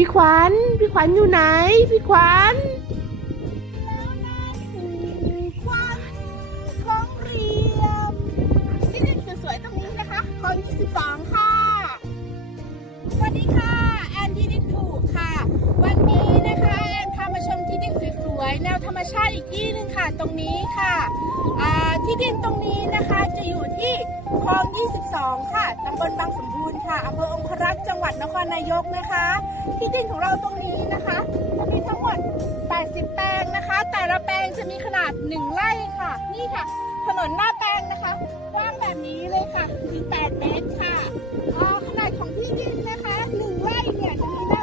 พี่ขวัญพี่ขวัญอยู่ไหน พี่ขวัญควันของเรียมที่ดินสวยๆตรงนี้นะคะคลอง22 ค่ะ สวัสดีค่ะ แอนที่ดินถูกค่ะ วันนี้นะคะแอนพามาชมที่ดินสวยๆแนวธรรมชาติอีกที่หนึ่งค่ะตรงนี้ค่ะที่ดินตรงนี้นะคะจะอยู่ที่คลอง 22 ค่ะตำบลบางสมบูรณ์ค่ะอำเภอ นครนายกนะคะ ที่ดินของเราตรงนี้นะคะ จะมีทั้งหมด 80 แปลงนะคะ แต่ละแปลงจะมีขนาด 1 ไร่ค่ะ นี่ค่ะ ถนนหน้าแปลงนะคะกว้างแบบนี้เลยค่ะคือ8เมตรค่ะอ๋อขนาดของที่ดินนะคะ 1 ไร่เนี่ยจะมีหน้า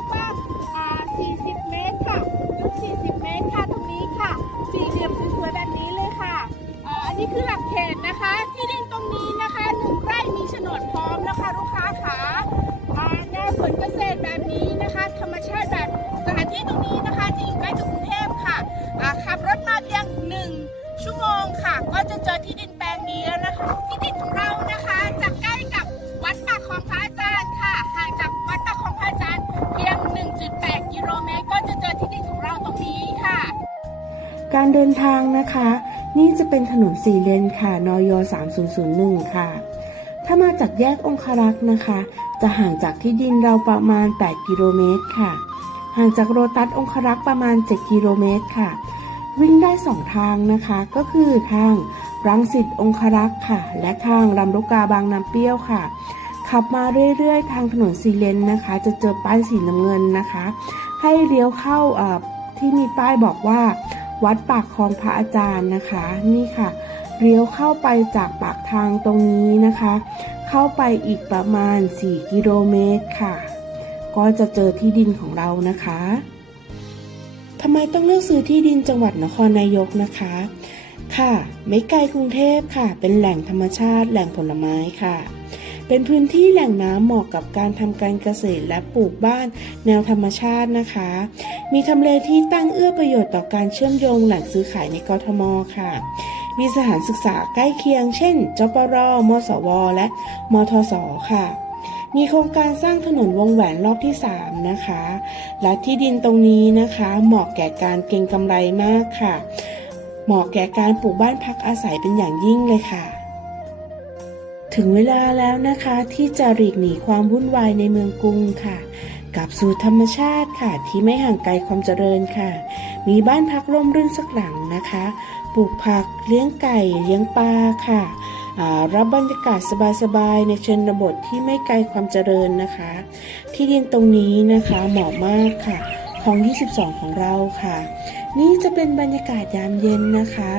ที่ดินแปลงนี้แล้วนะคะที่ดินของเรานะคะจะใกล้กับวัดปากคลองพระอาจารย์ค่ะห่างจากวัดปากคลองพระอาจารย์เพียง 1.8 กิโลเมตร ก็จะเจอที่ดินของเราตรงนี้ค่ะ การเดินทางนะคะ นี่จะเป็นถนนสี่เลนค่ะนย3001 ค่ะ ถ้ามาจากแยกองครักษ์นะคะ จะห่างจากที่ดินเราประมาณ 8 กิโลเมตรค่ะ ห่างจากโรตัสองครักษ์ประมาณ 7 กิโลเมตรค่ะ วิ่งได้ 2 ทางนะคะ ก็คือทาง รังสิตองคารักษ์ค่ะ และทางลำลูกกาบางน้ำเปรี้ยวค่ะ ขับมาเรื่อยๆ ทางถนนสีเลนนะคะ จะเจอป้ายสีน้ำเงินนะคะ ให้เลี้ยวเข้าที่มีป้ายบอกว่า วัดปากคลองพระอาจารย์นะคะ นี่ค่ะเลี้ยวเข้าไปจากปากทางตรงนี้นะคะ เข้าไปอีกประมาณ 4 กิโลเมตรค่ะ ก็จะเจอที่ดินของเรานะคะทำไมต้องเลือกซื้อที่ดินจังหวัดนครนายกนะคะ ค่ะ ไม่ไกลกรุงเทพค่ะ เป็นแหล่งธรรมชาติ แหล่งผลไม้ค่ะ เป็นพื้นที่แหล่งน้ำเหมาะกับการทำการเกษตรและปลูกบ้านแนวธรรมชาตินะคะ มีทำเลที่ตั้งเอื้อประโยชน์ต่อการเชื่อมโยงแหล่งซื้อขายในกทมค่ะ มีสถานศึกษาใกล้เคียง เช่น จปรมสว และมทสค่ะ มีโครงการสร้างถนนวงแหวนรอบที่ 3 นะคะ และที่ดินตรงนี้นะคะ เหมาะแก่การเก็งกำไรมากค่ะ เหมาะแก่การปลูกบ้านพักอาศัยเป็นอย่างยิ่งเลยค่ะ ถึงเวลาแล้วนะคะที่จะหลีกหนีความวุ่นวายในเมืองกรุงค่ะกลับสู่ธรรมชาติค่ะที่ไม่ห่างไกลความเจริญค่ะ มีบ้านพักร่มรื่นสักหลังนะคะ ปลูกผักเลี้ยงไก่เลี้ยงปลาค่ะรับบรรยากาศสบายๆในชนบทที่ไม่ไกลความเจริญนะคะ ที่ดินตรงนี้นะคะเหมาะมากค่ะ ของ 22 ของเราค่ะ นี่จะเป็นบรรยากาศยามเย็นนะคะ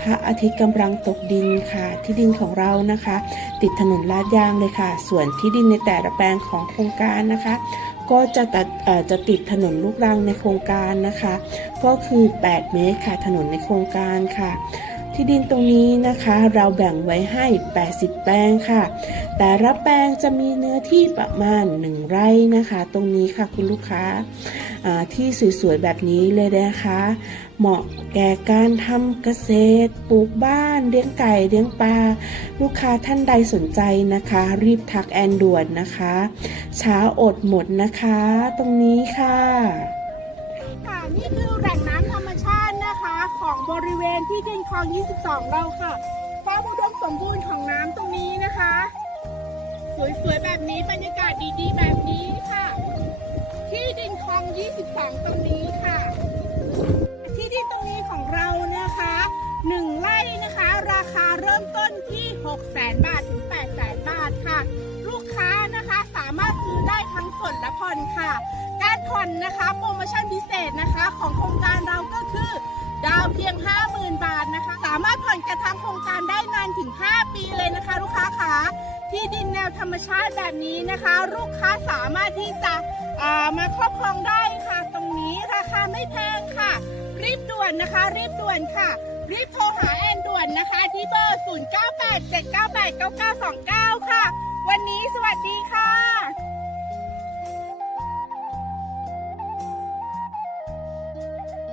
พระอาทิตย์กำลังตกดินค่ะ ที่ดินของเรานะคะ ติดถนนลาดยางเลยค่ะ ส่วนที่ดินในแต่ละแปลงของโครงการนะคะ ก็จะตัดจะติดถนนลูกรังในโครงการนะคะ ก็คือ 8 เมตรค่ะถนนในโครงการค่ะ ที่ดินตรงนี้นะคะ เราแบ่งไว้ให้ 80 แปลงค่ะ แต่ละแปลงจะมีเนื้อที่ประมาณ 1 ไร่นะคะ ตรงนี้ค่ะคุณลูกค้าที่สวยๆแบบนี้เลยนะคะ เหมาะแก่การทำเกษตร ปลูกบ้าน เลี้ยงไก่ เลี้ยงปลา ลูกค้าท่านใดสนใจนะคะ รีบทักแอนด่วนนะคะ ช้าอดหมดนะคะ ตรงนี้ค่ะ ค่ะ นี่คือแหล่งน้ำธรรมชาติ นะคะของบริเวณที่ดินคลอง 22 เราค่ะความอุดมสมบูรณ์ของน้ำตรงนี้นะคะ สวยๆแบบนี้บรรยากาศดีๆ แบบนี้ค่ะ ที่ดินคลอง 22 ตรงนี้ค่ะ ที่ดินตรงนี้ของเรานะคะ1ไร่นะคะ ราคาเริ่มต้นที่6 0 0 0 0บาทถึง8 0 0 0 0บาทค่ะ ลูกค้านะคะสามารถซื้อได้ทั้งสดและผ่อนค่ะ การผ่อนนะคะโปรโมชั่นพิเศษนะคะของโครงการเราก็คื เพียง 50,000 บาทนะคะ สามารถผ่อนกระทางโครงการได้นานถึง 5 ปีเลยนะคะ ลูกค้าขาที่ดินแนวธรรมชาติแบบนี้นะคะ ลูกค้าสามารถที่จะามาครอบครองได้ค่ะ ตรงนี้ราคาไม่แพงค่ะ รีบด่วนนะคะ รีบด่วนค่ะ รีบโทรหาแอนด่วนนะคะ ที่เบอร์ 0987989929 ค่ะ วันนี้สวัสดีค่ะ